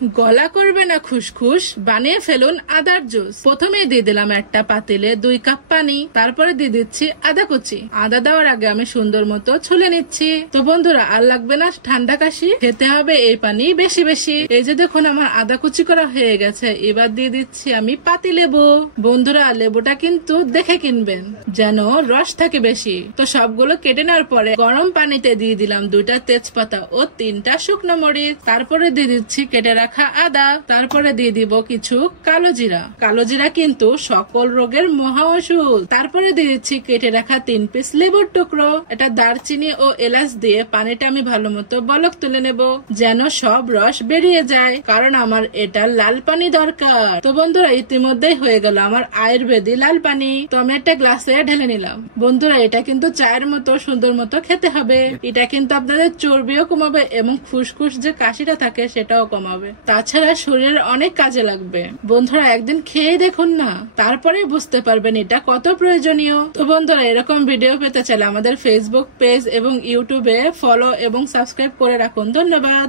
গলা করবে না খুশখুশ, বানিয়ে ফেলুন আদার জুস। প্রথমে দিয়ে দিলাম একটা পাতিলে 2 কাপ পানি, তারপরে দিয়ে দিচ্ছি আদা কুচি। আদা দেওয়ার আগে আমি সুন্দর মতো ছুলে নিচ্ছি। তো বন্ধুরা, আর লাগবে না ঠান্ডা কাশি, খেতে হবে এই পানি বেশি বেশি। এই যে দেখুন আমার আদা কুচি করা হয়ে গেছে। এবার দিয়ে দিচ্ছি আমি পাতি লেবু। বন্ধুরা, লেবুটা কিন্তু দেখে কিনবেন যেন রস থাকে বেশি। তো সবগুলো কেটে নেওয়ার পরে গরম পানিতে দিয়ে দিলাম 2টা তেজপাতা ও 3টা শুকনো মরিচ। তারপরে দিয়ে দিচ্ছি কেটে রাখা আদা। তারপরে দিয়ে দিব কিছু কালো জিরা। কালো জিরা কিন্তু সকল রোগের মহা ওষুধ। তারপরে দিয়ে দিচ্ছি কেটে রাখা 3 পিস লেবুর টুকরো। এটা দারচিনি ও এলাচ দিয়ে পানিটা আমি ভালো মতো বলক তুলে নেব, যেন সব রস বেরিয়ে যায়, কারণ আমার এটা লাল পানি দরকার। তো বন্ধুরা, ইতিমধ্যেই হয়ে গেল আমার আয়ুর্বেদী লাল পানি। তো আমি একটা গ্লাসে ঢেলে নিলাম। বন্ধুরা, এটা কিন্তু চায়ের মতো সুন্দর মতো খেতে হবে। এটা কিন্তু আপনাদের চর্বিও কমাবে এবং ফুসফুস যে কাশিটা থাকে সেটাও কমাবে। তাছাড়া শরীরের অনেক কাজে লাগবে। বন্ধুরা, একদিন খেয়ে দেখুন না, তারপরে বুঝতে পারবেন এটা কত প্রয়োজনীয়। তো বন্ধুরা, এরকম ভিডিও পেতে চাইলে আমাদের ফেসবুক পেজ এবং ইউটিউবে ফলো এবং সাবস্ক্রাইব করে রাখুন। ধন্যবাদ।